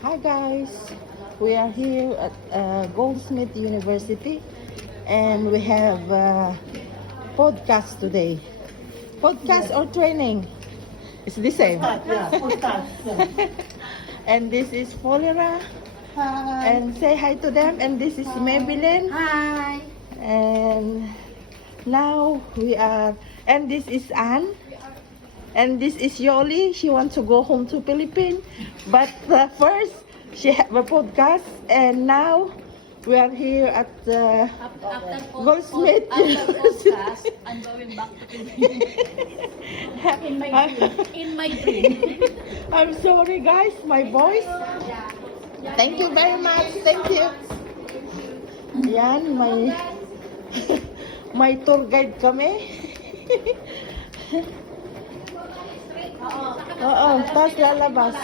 Hi guys, we are here at Goldsmith University and we have podcast today. Podcast or training? It's the same. Podcast. And this is Folera. Hi. And say hi to them. And this is Maybelline. Hi. And now we are, and this is Anne. And this is Yoli. She wants to go home to Philippines. But first, she have a podcast. And now, we are here at Goldsmith After podcast, I'm going back to Philippines. In my dream. I'm sorry guys, my voice. Thank you very much. Thank you. Yan, may tour guide kami. Oo, tapos lalabas.